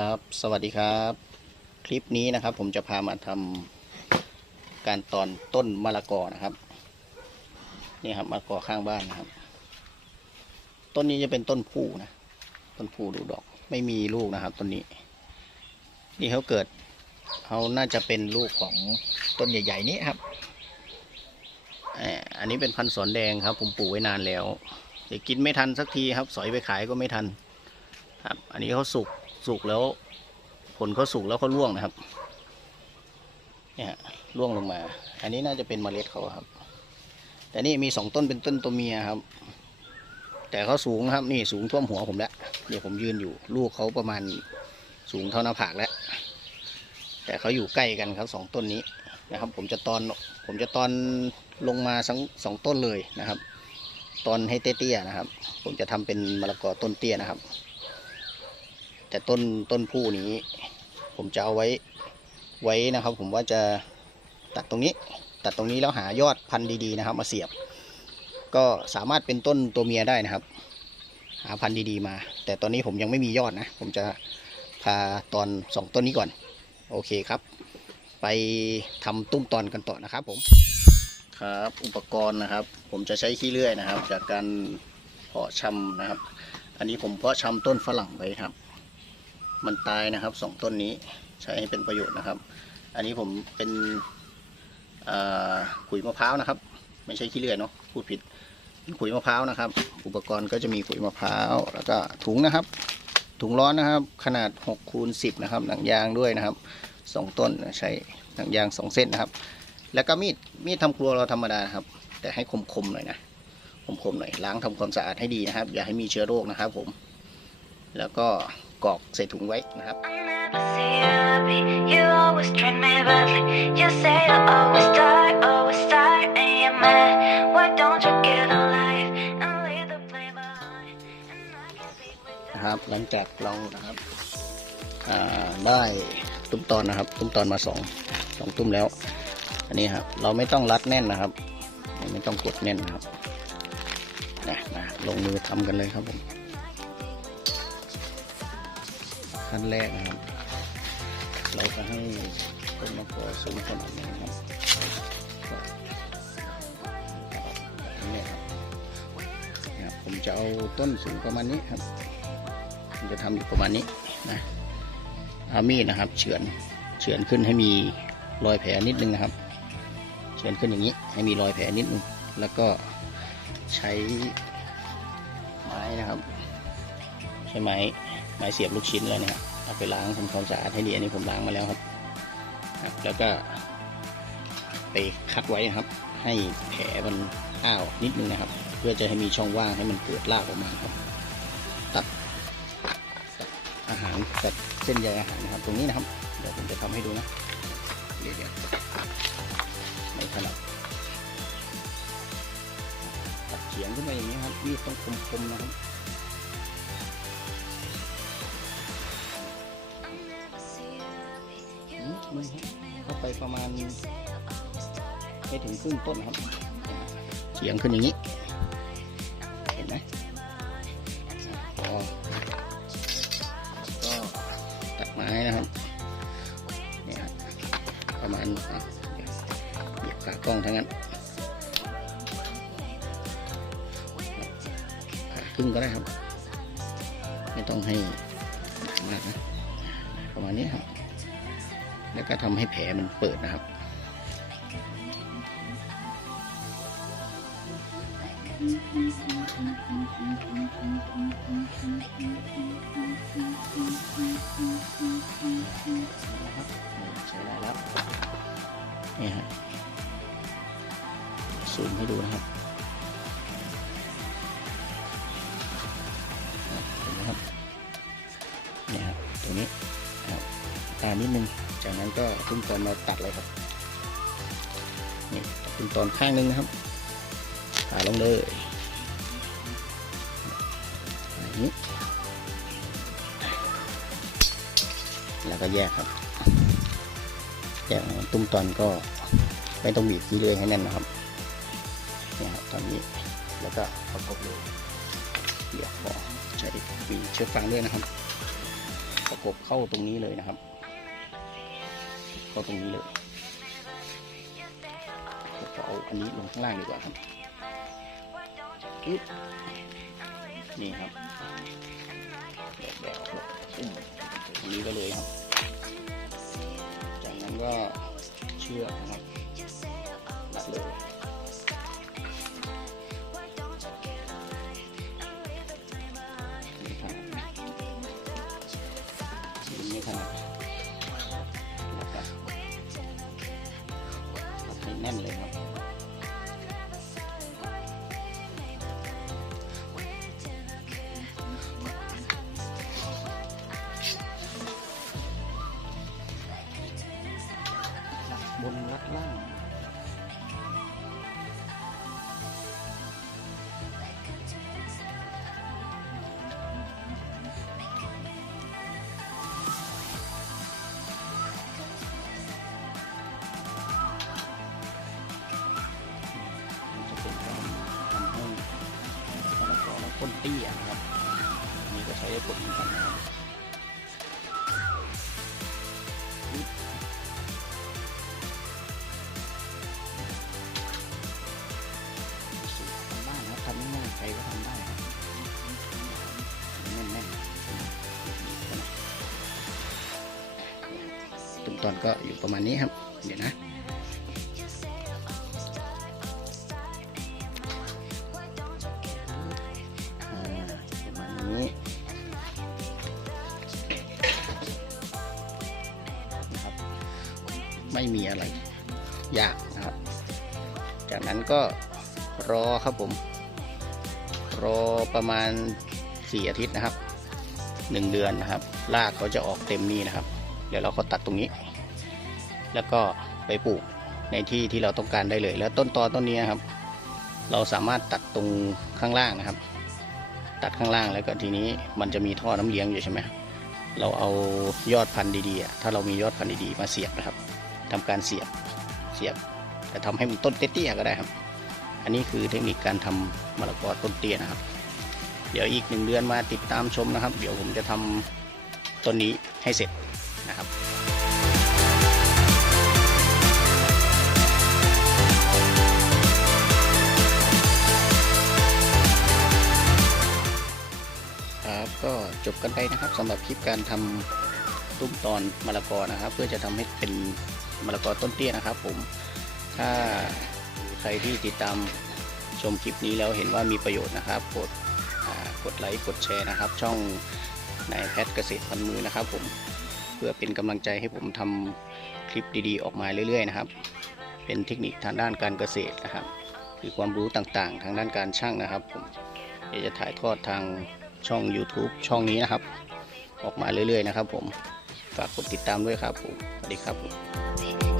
ครับ สวัสดีครับ คลิปนี้นะครับ ผมจะพามาทำการตอนต้นมะละกอนะครับ นี่ครับมะละกอข้างบ้านนะครับ ต้นนี้จะเป็นต้นผู้นะ ต้นผู้ดูดอก ไม่มีลูกนะครับต้นนี้ นี่เขาเกิดเขาน่าจะเป็นลูกของต้นใหญ่ ๆ นี้ครับอ่าอันนี้เป็นพันธุ์สอนแดงครับ ผมปลูกไว้นานแล้วเดี๋ยวกินไม่ทันสักทีครับ สอยไปขายก็ไม่ทัน ครับ อันนี้เขาสุก สุกแล้ว ผลเขาสุกแล้วเขาร่วงนะครับ เนี่ยร่วงลงมา อันนี้น่าจะเป็นเมล็ดเขาครับ แต่นี่มีสองต้นเป็นต้นตัวเมียครับ แต่เขาสูงนะครับ นี่สูงท่วมหัวผมแล้วเดี๋ยวผมยืนอยู่ ลูกเขาประมาณสูงเท่าหน้าผากแล้ว แต่เขาอยู่ใกล้กันครับสองต้นนี้นะครับ ผมจะตอนผมจะตอนลงมาสังสองต้นเลยนะครับ ตอนให้เตี้ยๆนะครับ ผมจะทำเป็นมะละกอต้นเตี้ยนะครับ แต่ต้นต้นผู้นี้ ผมจะเอาไว้ไว้นะครับ ผมว่าจะตัดตรงนี้ ตัดตรงนี้แล้วหายอดพันธุ์ดีๆนะครับ มาเสียบ ก็สามารถเป็นต้นตัวเมียได้นะครับ หาพันธุ์ดีๆมา แต่ตอนนี้ผมยังไม่มียอดนะ ผมจะพาตอนสองต้นนี้ก่อน โอเคครับ ไปทำตุ้มตอนกันต่อนะครับผมครับอุปกรณ์นะครับ ผมจะใช้ขี้เลื่อยนะครับ จากการเพาะชำนะครับ อันนี้ผมเพาะชำต้นฝรั่งไว้ครับ มันตายนะครับสองต้นนี้ใช้ให้เป็นประโยชน์นะครับ อันนี้ผมเป็นขุยมะพร้าวนะครับ ไม่ใช่ขี้เลื่อยเนาะพูดผิดขุยมะพร้าวนะครับ อุปกรณ์ก็จะมีขุยมะพร้าวแล้วก็ถุงนะครับ ถุงร้อนนะครับ ขนาด6คูณ10นะครับ หนังยางด้วยนะครับสองต้นใช้หนังยางสองเส้นนะครับ แล้วก็มีดมีดทำครัวเราธรรมดาครับ แต่ให้คมๆหน่อยนะคมๆหน่อยล้างทำความสะอาดให้ดีนะครับ อย่าให้มีเชื้อโรคนะครับ ผม แล้วก็ กรอกใส่ถุงไว้นะครับ I never see you happy. You always treat me badly. You say you always start, always start, and you're mad. Why don't you get a life and leave the blame behind? And I can be with the นะครับหลังจากเรานะครับอ่าได้ตุ้มตอนนะครับ ตุ้มตอนมาสองสองตุ้มแล้ว อันนี้ครับเราไม่ต้องรัดแน่นนะครับ ไม่ต้องกดแน่นนะครับนะมาลงมือทำกันเลยครับผม ขั้นแรกนะครับ เราก็ให้ต้นมะกอกสูงขนาดนี้นะครับนนี้ครับนะครับผมจะเอาต้นสูงประมาณนี้ครับผมจะทำอยู่ประมาณนี้นะเอามีดนะครับ เฉือนเฉือนขึ้นให้มีรอยแผลนิดนึงนะครับ เฉือนขึ้นอย่างนี้ ให้มีรอยแผลนิดนึงแล้วก็ใช้ไม้นะครับ ใช้ไม้ ไม้เสียบลูกชิ้นเลยนะครับเอาไปล้างทำความสะอาดให้ดีอันนี้ผมล้างมาแล้วครับครับแล้วก็ไปคัดไว้นะครับ ให้แผลมันอ้าวนิดนึงนะครับ เพื่อจะให้มีช่องว่างให้มันเกิดรากออกมาครับ ตัดอาหารตัดเส้นใยอาหารนะครับ ตรงนี้นะครับ เดี๋ยวผมจะทำให้ดูนะเดี๋ยวไม่ถนัดตัดเฉียงขึ้นไปอย่างนี้ครับมีดต้องคมๆนะครับ นิดนึง always ครับ treat me เข้าไป badly. ประมาณ You say you always start, ให้ถึงครึ่งต้นนะครับเฉียงขึ้นอย่างนี้ เห็นไหมพอก็ตัดไม้นะครับเนี่ยครับประมาณอะเดี๋ยวเหยียบขากล้องทั้งนั้นผ่าครึ่งก็ได้ครับ ไม่ต้องให้หนามากนะประมาณนี้ครับ แล้วก็ทำให้แผลมันเปิดนะครับ ใช้ได้แล้วนี่ฮะซูมให้ดูนะครับเห็นไหมครับเนี่ยครับตรงนี้ตานิดนึง จากนั้นก็ขึ้นตอนมาตัดเลยครับนี่ขึ้นตอนข้างนึงนะครับผ่าลงเลยนี้แล้วก็แยกครับแยกตุ้มตอนก็ไม่ต้องบีบทีเลยให้แน่นนะครับเนี่ยครับตอนนี้แล้วก็ประกบเลยเดี๋ยวขอใช้ปีเชือกฟางด้วยนะครับ ประกบเข้าตรงนี้เลยนะครับ เข้าตรงนี้เลยผมก็เอาอันนี้ลงข้างล่างดีกว่าครับนี่ครับแบบแบบอุ้มตรงนี้ก็เลยครับ จากนั้นก็เชือกนะครับรัดเลยนี่ครับไม่ถนัด นเตี้ยนะครับอันนี่ก็ใช้ได้ผลเหมือนกันนะครับสูตรทำบ้านนะครับทำง่ายๆใครก็ทำได้ครับแน่นๆตุ่มตอนก็อยู่ประมาณนี้ครับ เดี๋ยวนะ ไม่มีอะไรยากนะครับ จากนั้นก็รอครับผม รอประมาณ 4 อาทิตย์นะครับ 1 เดือนนะครับ รากเขาจะออกเต็มนี่นะครับ เดี๋ยวเราก็ตัดตรงนี้ แล้วก็ไปปลูกในที่ที่เราต้องการได้เลย แล้วต้นตอต้นนี้นครับ เราสามารถตัดตรงข้างล่างนะครับ ตัดข้างล่างแล้วก็ทีนี้มันจะมีท่อน้ำเลี้ยงอยู่ใช่ไหมเราเอายอดพันธุ์ดีๆ ถ้าเรามียอดพันธุ์ดีๆ มาเสียบนะครับ ทำการเสียบเสียบแต่ทำให้มันต้นเตี้ยๆก็ได้ครับ อันนี้คือเทคนิคการทำมะละกอต้นเตี้ยนะครับ เดี๋ยวอีกหนึ่งเดือนมาติดตามชมนะครับ เดี๋ยวผมจะทำต้นนี้ให้เสร็จนะครับครับก็จบกันไปนะครับสำหรับคลิปการทำตุ้มตอนมะละกอนะครับ เพื่อจะทำให้เป็น มะละกอต้นเตี้ยนะครับ ผม ถ้าใครที่ติดตามชมคลิปนี้แล้วเห็นว่ามีประโยชน์นะครับ กดกดไลค์กดแชร์นะครับ ช่องนายแพทย์เกษตรพันมือนะครับ ผมเพื่อเป็นกำลังใจให้ผมทำคลิปดีๆ ออกมาเรื่อยๆนะครับ เป็นเทคนิคทางด้านการเกษตรนะครับคือความรู้ต่างๆ ทางด้านการช่างนะครับ ผมจะถ่ายทอดทางช่อง YouTube ช่องนี้นะครับ ออกมาเรื่อยๆนะครับผม ฝากกดติดตามด้วยครับผมสวัสดีครับผม